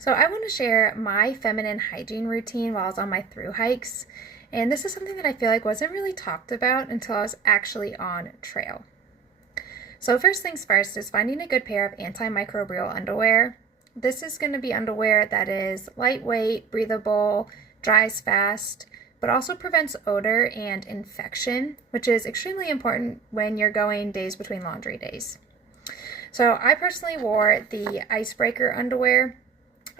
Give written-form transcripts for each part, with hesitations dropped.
So I want to share my feminine hygiene routine while I was on my thru hikes. And this is something that I feel like wasn't really talked about until I was actually on trail. So first things first is finding a good pair of antimicrobial underwear. This is going to be underwear that is lightweight, breathable, dries fast, but also prevents odor and infection, which is extremely important when you're going days between laundry days. So I personally wore the icebreaker underwear.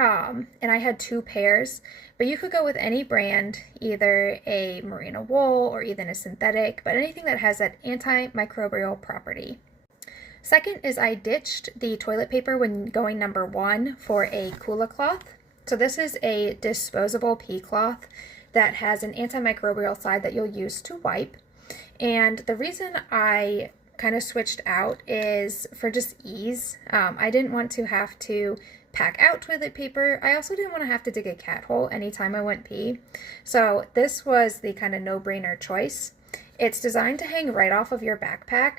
And I had two pairs, but you could go with any brand, either a merino wool or even a synthetic, but anything that has that antimicrobial property. Second is I ditched the toilet paper when going number one for a Kula cloth. So this is a disposable pea cloth that has an antimicrobial side that you'll use to wipe. And the reason I kind of switched out is for just ease. I didn't want to have to pack out toilet paper. I also didn't want to have to dig a cat hole anytime I went pee. So this was the kind of no-brainer choice. It's designed to hang right off of your backpack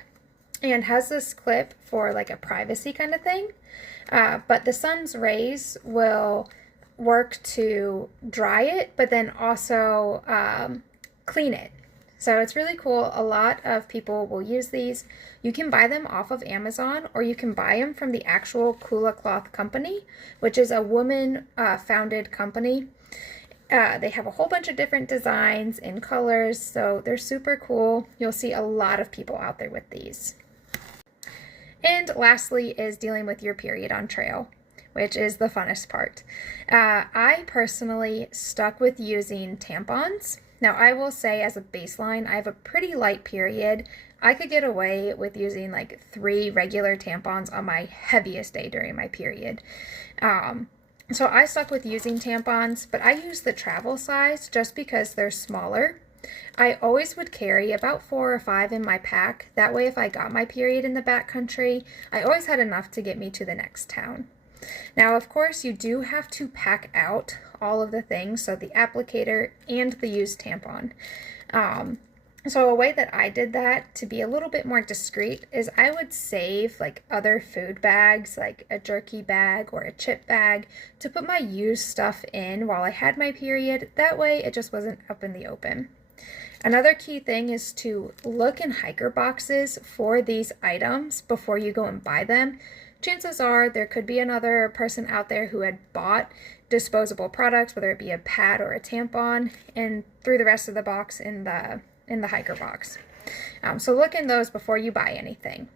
and has this clip for like a privacy kind of thing. But the sun's rays will work to dry it, but then also clean it. So it's really cool. A lot of people will use these. You can buy them off of Amazon, or you can buy them from the actual Kula Cloth Company, which is a woman founded company. They have a whole bunch of different designs and colors, so they're super cool. You'll see a lot of people out there with these. And lastly is dealing with your period on trail, which is the funnest part. I personally stuck with using tampons. Now, I will say as a baseline, I have a pretty light period. I could get away with using like 3 regular tampons on my heaviest day during my period. So I stuck with using tampons, but I use the travel size just because they're smaller. I always would carry about 4 or 5 in my pack. That way, if I got my period in the backcountry, I always had enough to get me to the next town. Now, of course, you do have to pack out all of the things, so the applicator and the used tampon. So a way that I did that to be a little bit more discreet is I would save like other food bags, like a jerky bag or a chip bag, to put my used stuff in while I had my period. That way it just wasn't up in the open. Another key thing is to look in hiker boxes for these items before you go and buy them. Chances are there could be another person out there who had bought disposable products, whether it be a pad or a tampon, and threw the rest of the box in the hiker box. So look in those before you buy anything.